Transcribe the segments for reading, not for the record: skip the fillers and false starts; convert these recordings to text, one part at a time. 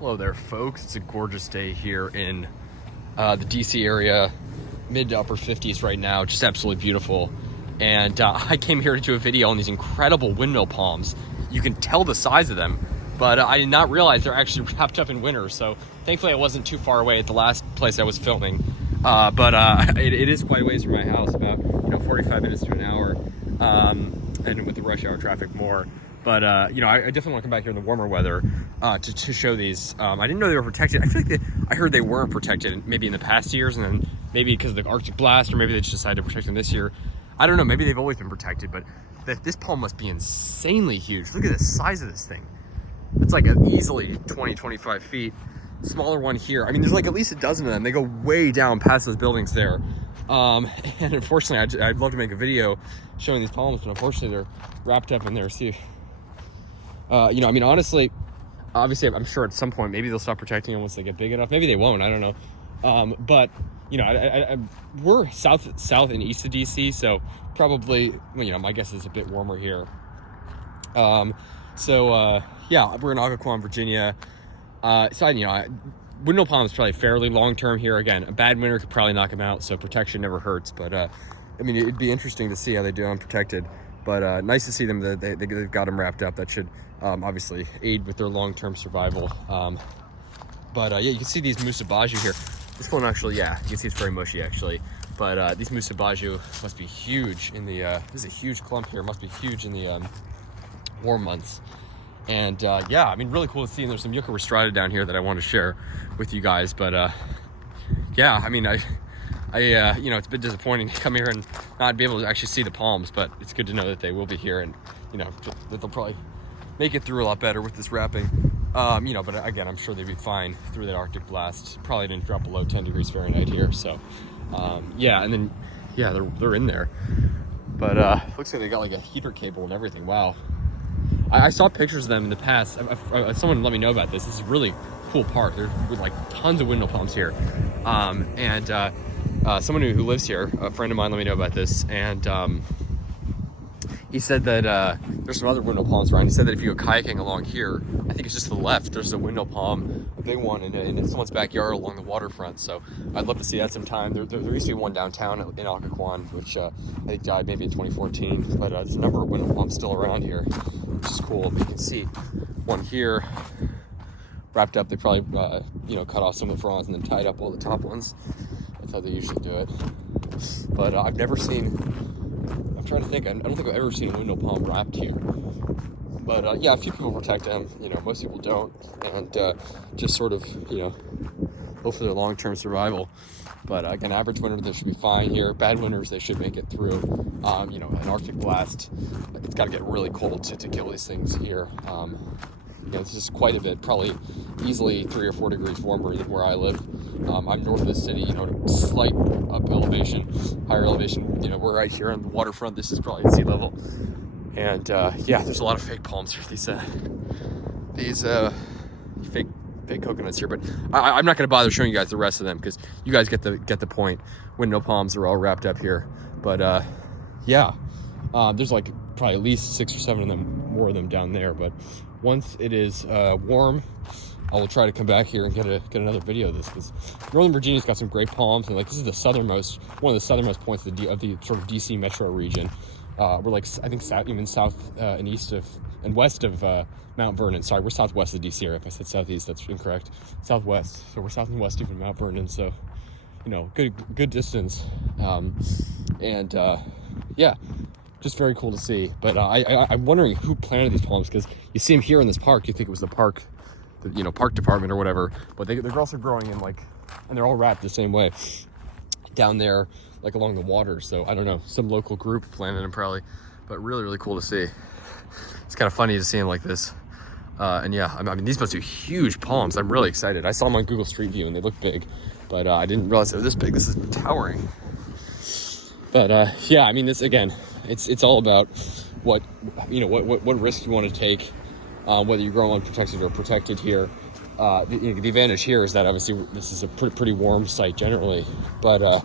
Hello there, folks. It's a gorgeous day here in the DC area, mid to upper 50s right now. Just absolutely beautiful. And I came here to do a video on these incredible windmill palms. You can tell the size of them, but I did not realize they're actually wrapped up in winter. So thankfully I wasn't too far away at the last place I was filming. It is quite a ways from my house, about 45 minutes to an hour, and with the rush hour traffic more. But I definitely want to come back here in the warmer weather to show these. I didn't know they were protected. I feel like I heard they weren't protected maybe in the past years, and then maybe because of the Arctic blast, or maybe they just decided to protect them this year. I don't know. Maybe they've always been protected, but this palm must be insanely huge. Look at the size of this thing. It's like easily 20, 25 feet. Smaller one here. I mean, there's like at least a dozen of them. They go way down past those buildings there. And unfortunately, I'd love to make a video showing these palms, but unfortunately they're wrapped up in there. See, honestly, obviously, I'm sure at some point, maybe they'll stop protecting them once they get big enough. Maybe they won't, I don't know. We're south and east of DC, so probably, my guess is a bit warmer here. We're in Occoquan, Virginia. Windmill palm is probably fairly long-term here. Again, a bad winter could probably knock them out, so protection never hurts. But, it'd be interesting to see how they do unprotected. But nice to see them, that they've got them wrapped up. That should obviously aid with their long-term survival. You can see these musabaju here. This one actually, you can see it's very mushy actually. But these musabaju must be huge in the, this is a huge clump here. Must be huge in the warm months. And really cool to see. And there's some yucca rostrata down here that I want to share with you guys. But it's a bit disappointing to come here and not be able to actually see the palms, but it's good to know that they will be here, and that they'll probably make it through a lot better with this wrapping. But again, I'm sure they'd be fine through that Arctic blast. Probably didn't drop below 10 degrees Fahrenheit here, so they're in there. But looks like they got like a heater cable and everything. Wow. I saw pictures of them in the past. Someone let me know about this. This is a really cool park. There's like tons of windmill palms here. Someone who lives here, a friend of mine, let me know about this. And he said that there's some other windmill palms around. He said that if you go kayaking along here, I think it's just to the left, there's a windmill palm, a big one, in someone's backyard along the waterfront. So I'd love to see that sometime. There used to be one downtown in Occoquan, which I think died maybe in 2014. But there's a number of windmill palms still around here, which is cool. You can see one here wrapped up. They probably cut off some of the fronds and then tied up all the top ones. That's how they usually do it. But I've never seen, I'm trying to think, I don't think I've ever seen a windmill palm wrapped here. But a few people protect them, most people don't, and just sort of, hope for their long-term survival. But again, average winter, they should be fine here. Bad winters, they should make it through. An Arctic blast, it's got to get really cold to kill these things here. It's just quite a bit, probably easily 3 or 4 degrees warmer than where I live. I'm north of the city, slight up elevation, higher elevation. We're right here on the waterfront. This is probably at sea level. And there's a lot of fake palms here. These fake coconuts here. But I'm not going to bother showing you guys the rest of them because you guys get the point. Windmill palms are all wrapped up here. But there's like probably at least 6 or 7 of them, more of them down there. But once it is warm, I will try to come back here and get another video of this, because Northern Virginia's got some great palms, and this is one of the southernmost points of the sort of DC metro region. We're I think even south and east of and west of Mount Vernon. Sorry, we're southwest of DC area. If I said southeast, that's incorrect. Southwest. So we're south and west even Mount Vernon. So good distance. Just very cool to see. But I'm wondering who planted these palms, because you see them here in this park. You think it was the park, park department or whatever. But they're also growing in and they're all wrapped the same way down there, along the water. So I don't know, some local group planted them probably. But really, really cool to see. It's kind of funny to see them like this. These must be huge palms. I'm really excited. I saw them on Google Street View and they look big, but I didn't realize they were this big. This is towering. But this again, it's all about what risk you want to take, whether you grow unprotected or protected here. The advantage here is that obviously this is a pretty warm site generally, but I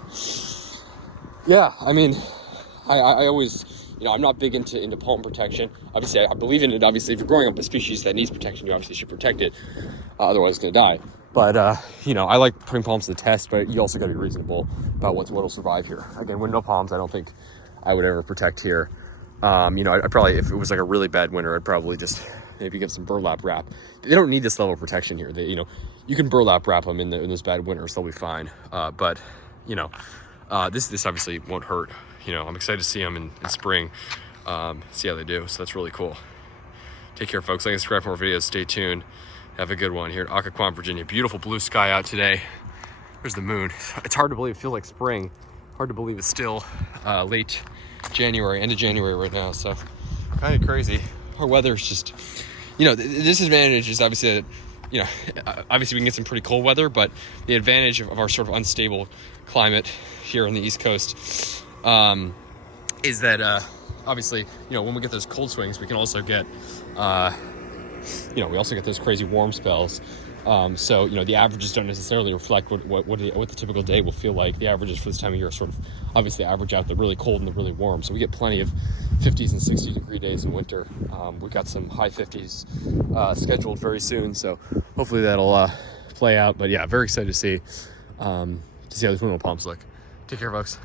always You know, I'm not big into palm protection. Obviously, I believe in it. Obviously, if you're growing up a species that needs protection, you obviously should protect it. Otherwise, it's going to die. But, you know, I like putting palms to the test, but you also got to be reasonable about what'll survive here. Again, windmill palms, I don't think I would ever protect here. You know, I'd probably, if it was like a really bad winter, I'd probably just maybe give some burlap wrap. They don't need this level of protection here. They, you know, you can burlap wrap them in those bad winters, they'll be fine. But, you know, this obviously won't hurt. You know, I'm excited to see them in spring, see how they do. So that's really cool. Take care, folks. Like and subscribe for more videos. Stay tuned. Have a good one here at Occoquan, Virginia. Beautiful blue sky out today. There's the moon. It's hard to believe. It feels like spring. Hard to believe it's still late January, end of January right now. So kind of crazy. Our weather is just, you know, the disadvantage is obviously that, you know, obviously we can get some pretty cold weather, but the advantage of our sort of unstable climate here on the East Coast is that obviously, you know, when we get those cold swings, we can also get, you know, we also get those crazy warm spells. So, you know, the averages don't necessarily reflect what the typical day will feel like. The averages for this time of year sort of obviously average out the really cold and the really warm. So we get plenty of 50s and 60 degree days in winter. We've got some high 50s scheduled very soon. So hopefully that'll play out. But yeah, very excited to see how these windmill palms look. Take care, folks.